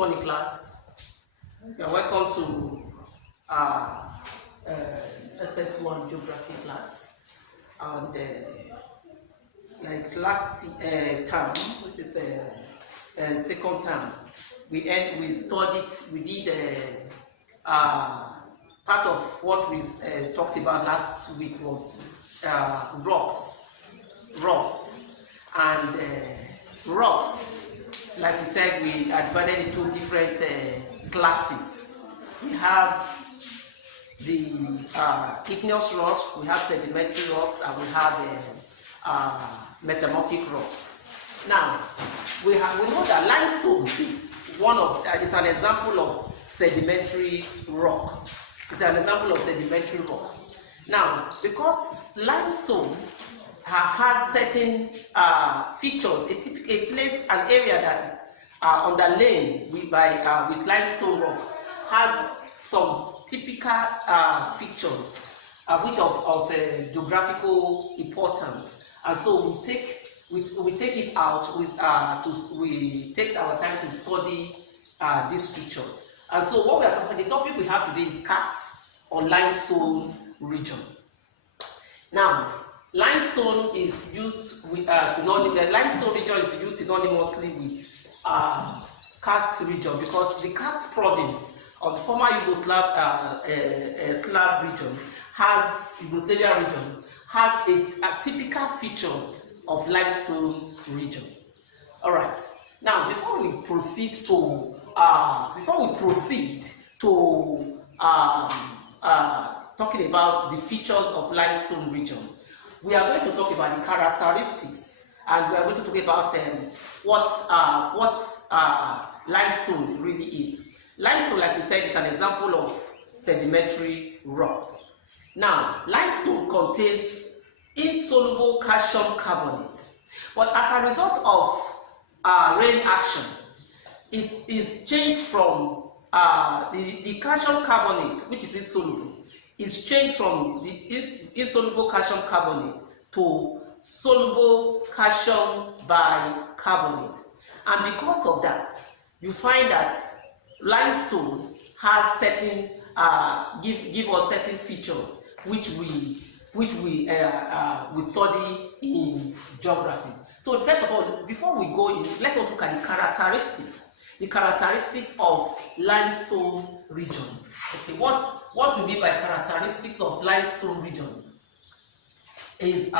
morning, class. You're welcome to SS1 geography class. And like last term, which is second term, we did part of what we talked about last week was rocks, and rocks. Like we said, we are divided into different classes. We have the igneous rocks, we have sedimentary rocks, and we have metamorphic rocks. Now, we know that limestone is an example of sedimentary rock. It's an example of sedimentary rock. Now, because limestone has certain features, a place, an area that is underlain with limestone rock has some typical features which of geographical importance, and so we take it out we take our time to study these features. And so the topic we have today is karst or limestone region. Now, limestone is used with limestone region is used synonymously with karst region, because the karst province of the former Yugoslavia region has a typical features of limestone region. All right. Now, before we proceed to talking about the features of limestone region, we are going to talk about the characteristics, and we are going to talk about what limestone really is. Limestone, like we said, is an example of sedimentary rocks. Now, limestone contains insoluble calcium carbonate, but as a result of rain action, it is changed from the calcium carbonate, which is insoluble, is changed from the insoluble calcium carbonate to soluble calcium bicarbonate. And because of that, you find that limestone has certain give us certain features which we study in geography. So first of all, before we go in, let us look at the characteristics of limestone region. Okay, what we mean by characteristics of limestone region is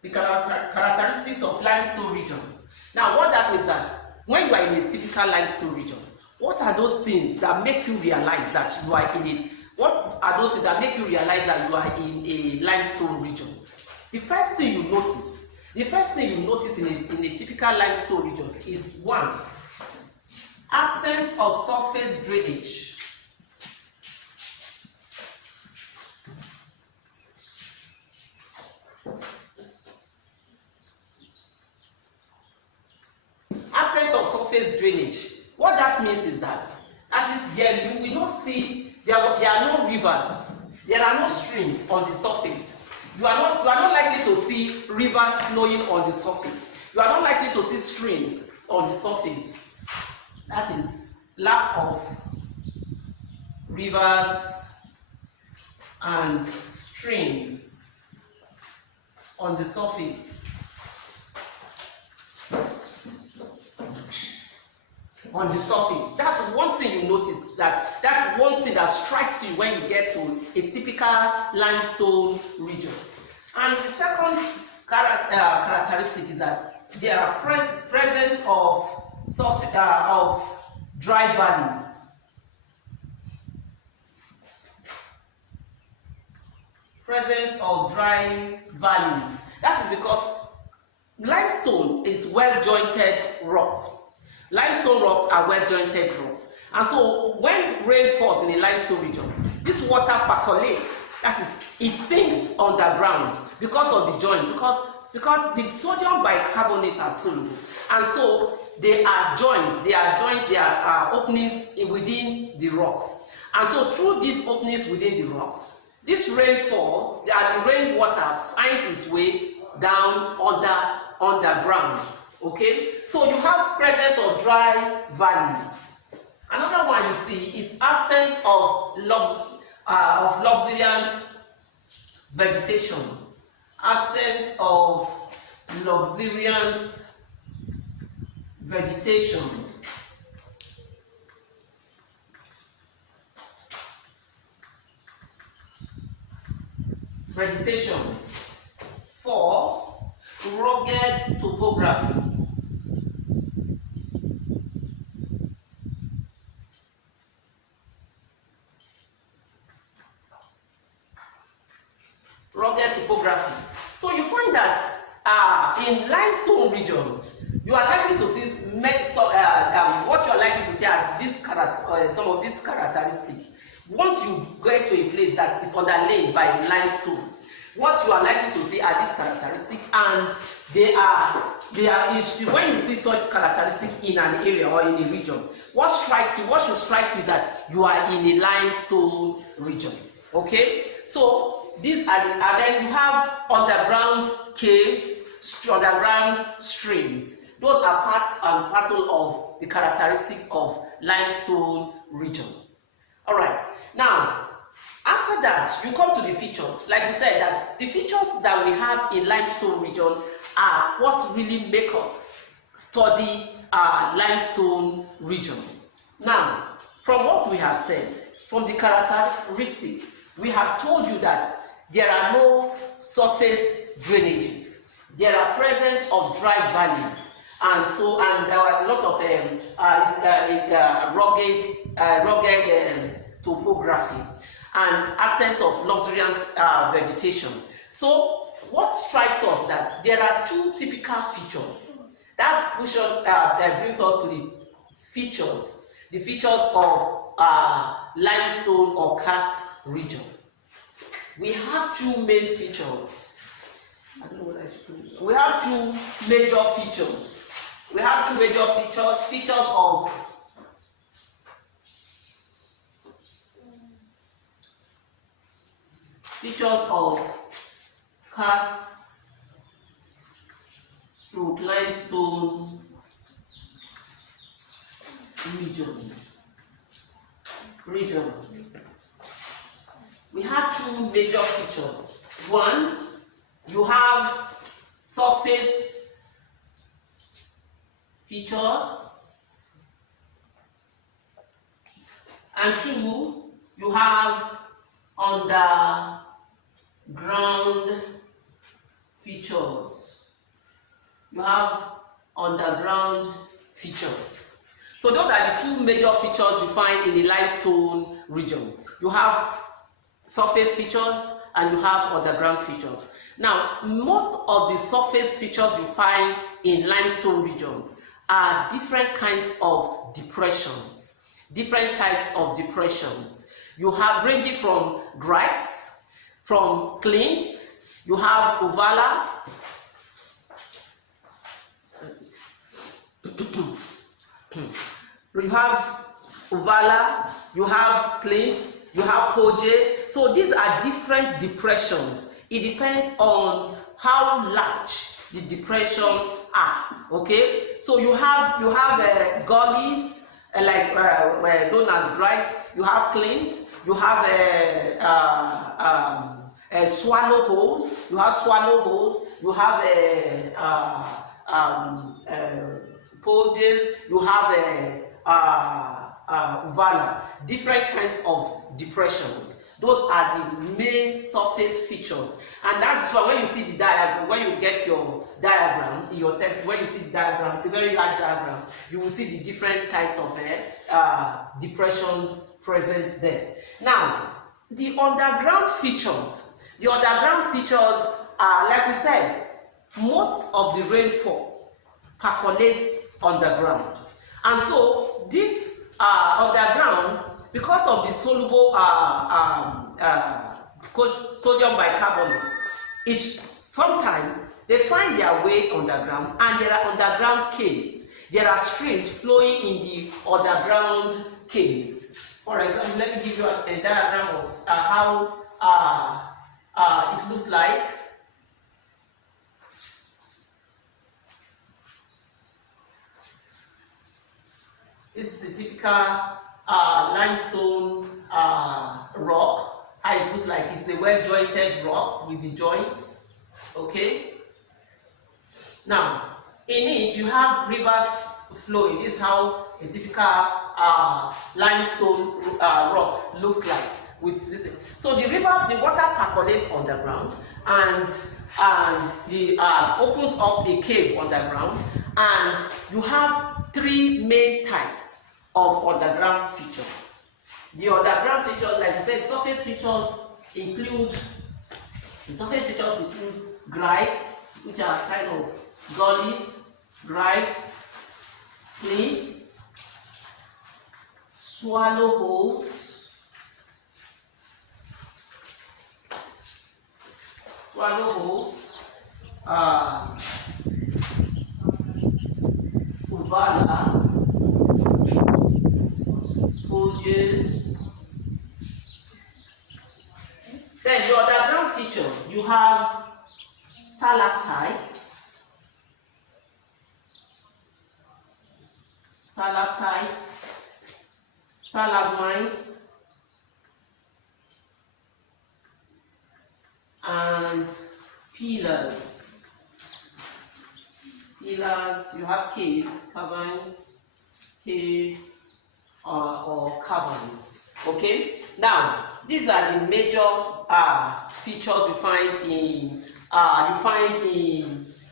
the characteristics of limestone region. Now, what that means that when you are in a typical limestone region, what are those things that make you realize that you are in it? What are those things that make you realize that you are in a limestone region? The first thing you notice in a typical limestone region is one, absence of surface drainage. Absence of surface drainage. What that means is that you will not see there are no rivers, there are no streams on the surface. You are not likely to see rivers flowing on the surface. You are not likely to see streams on the surface. That is lack of rivers and streams on the surface. That's one thing you notice. That's one thing that strikes you when you get to a typical limestone region. And the second characteristic is that there are presence of dry valleys. Presence of dry valleys. That is because limestone is well-jointed rocks. Limestone rocks are well-jointed rocks, and so when rain falls in a limestone region, this water percolates. That is, it sinks underground because of the joint, because the sodium bicarbonate are soluble, and so they are joints, they are openings within the rocks. And so through these openings within the rocks, this rainfall, the rainwater finds its way down underground. Okay, so you have presence of dry valleys. Another one you see is absence of luxuriant vegetation. Absence of luxuriant vegetation. Vegetations. 4. Rugged topography. Rugged topography. So you find that in limestone regions, you are likely to see what you are likely to see as some of these characteristics. Once you get to a place that is underlain by limestone, what you are likely to see are these characteristics, and they are when you see such characteristics in an area or in a region, what should strike you that you are in a limestone region. Okay, so these are and then you have underground caves, underground streams. Those are part and parcel of the characteristics of limestone region. All right. Now, after that, you come to the features. Like we said, that the features that we have in limestone region are what really make us study limestone region. Now, from what we have said, from the characteristics, we have told you that there are no surface drainages. There are presence of dry valleys, and there are a lot of rugged topography and absence of luxuriant vegetation. So what strikes us that there are two typical features that brings us to the features of limestone or karst region. We have two main features. I don't know what I should do. We have two major features. We have two major features of karst through limestone region. We have two major features. One, you have surface features, and two, you have underground features. You have underground features. So those are the two major features you find in the limestone region. You have surface features and you have underground features. Now, most of the surface features you find in limestone regions are different kinds of depressions. Different types of depressions. You have ranging from grikes, from cliffs, you have ovala, you have cliffs, you have koje. So these are different depressions. It depends on how large the depressions are. Okay, so you have gullies like known as grikes. You have cliffs. You have swallow holes. You have swallow holes. You have poges. You have vala. Different kinds of depressions. Those are the main surface features, and that's why when you see the diagram, when you get your diagram in your text, when you see the diagram, it's a very large diagram. You will see the different types of depressions present there. Now, the underground features. The underground features are, like we said, most of the rainfall percolates underground, and so this underground, because of the soluble sodium bicarbonate, it sometimes They find their way underground, and there are underground caves. There are streams flowing in the underground caves. For example, let me give you a diagram of how it looks like. This is a typical limestone rock. How it looks like it's a well-jointed rock with the joints. Okay. Now, in it you have rivers flowing. This is how a typical limestone rock looks like. With this, so the water percolates underground, and the opens up a cave underground, and you have three main types of underground features. The underground features, like I said, surface features include grikes, which are kind of gullies, grikes, flints, swallow holes, uvala, bulges. Then the underground feature, you have stalactites, stalagmites, and pillars. You have caves, or caverns. Okay. Now, these are the major features you find in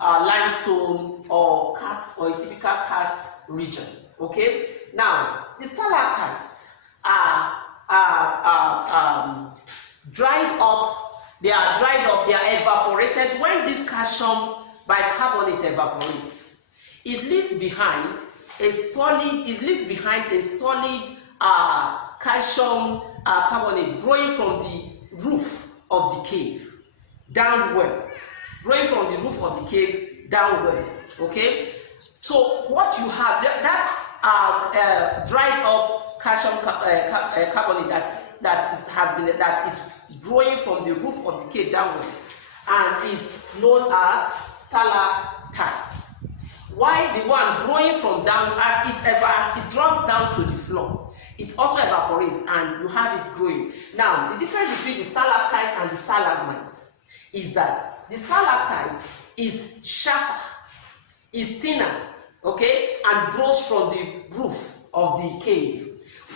limestone or karst, or a typical karst region. Okay. Now, the stalactites are dried up. They are evaporated. When this calcium bicarbonate evaporates, it leaves behind a solid calcium carbonate growing from the roof of the cave downwards. Okay, so what you have that dried up calcium carbonate that is growing from the roof of the cave downwards, and is known as stalactites. While the one growing from down, as it drops down to the floor, it also evaporates, and you have it growing. Now, the difference between the stalactite and the stalagmite is that the stalactite is sharper, is thinner, okay, and grows from the roof of the cave,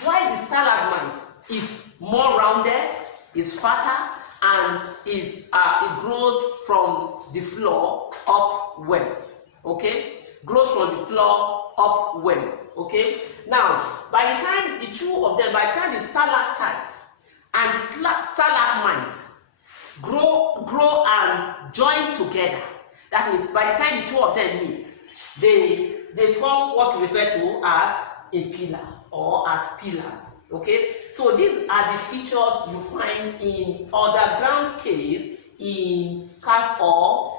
while the stalagmite is more rounded, is fatter, and it grows from the floor upwards. Okay, grows from the floor upwards. Okay. Now, by the time the stalactite and the stalagmite grow and join together, that means by the time the two of them meet, they form what we refer to as a pillar or as pillars. Okay, so these are the features you find in underground caves in karst or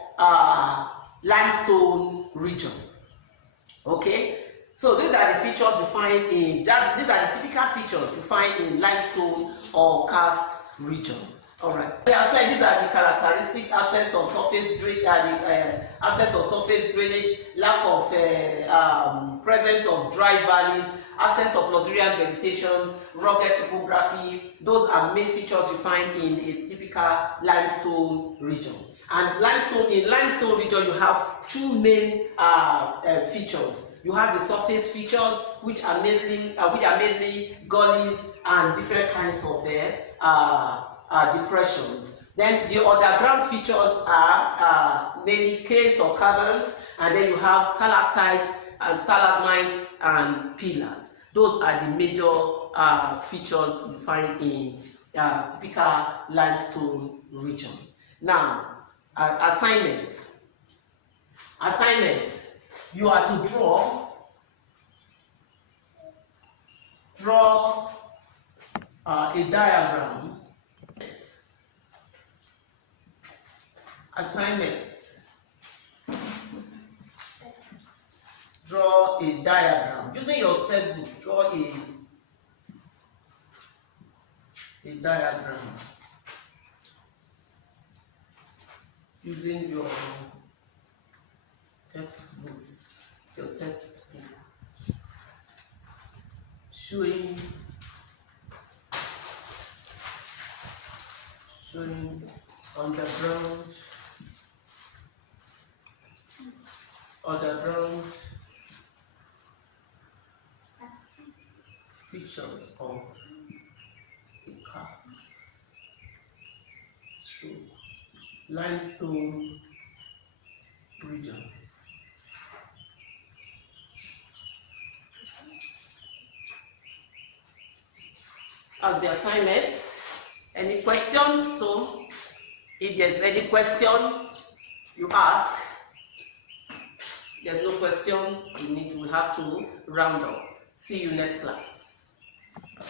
limestone region. Okay, so these are the features you find in that. These are the typical features you find in limestone or karst region. All right. So I said these are the characteristic assets of surface drainage, lack of presence of dry valleys, absence of luxuriant vegetation, rugged topography. Those are main features you find in a typical limestone region. And in limestone region, you have two main features. You have the surface features, which are mainly gullies and different kinds of depressions. Then the underground features are mainly caves or caverns, and then you have stalactite and stalagmite and pillars. Those are the major features you find in typical limestone region. Now, assignment. You are to draw a diagram. Assignment. diagram. Using your textbook, draw a diagram. Using your textbook, showing underground features of the cast. So, limestone region. As the assignment, any question? So, if there's any question you ask, there's no question, we have to round up. See you next class.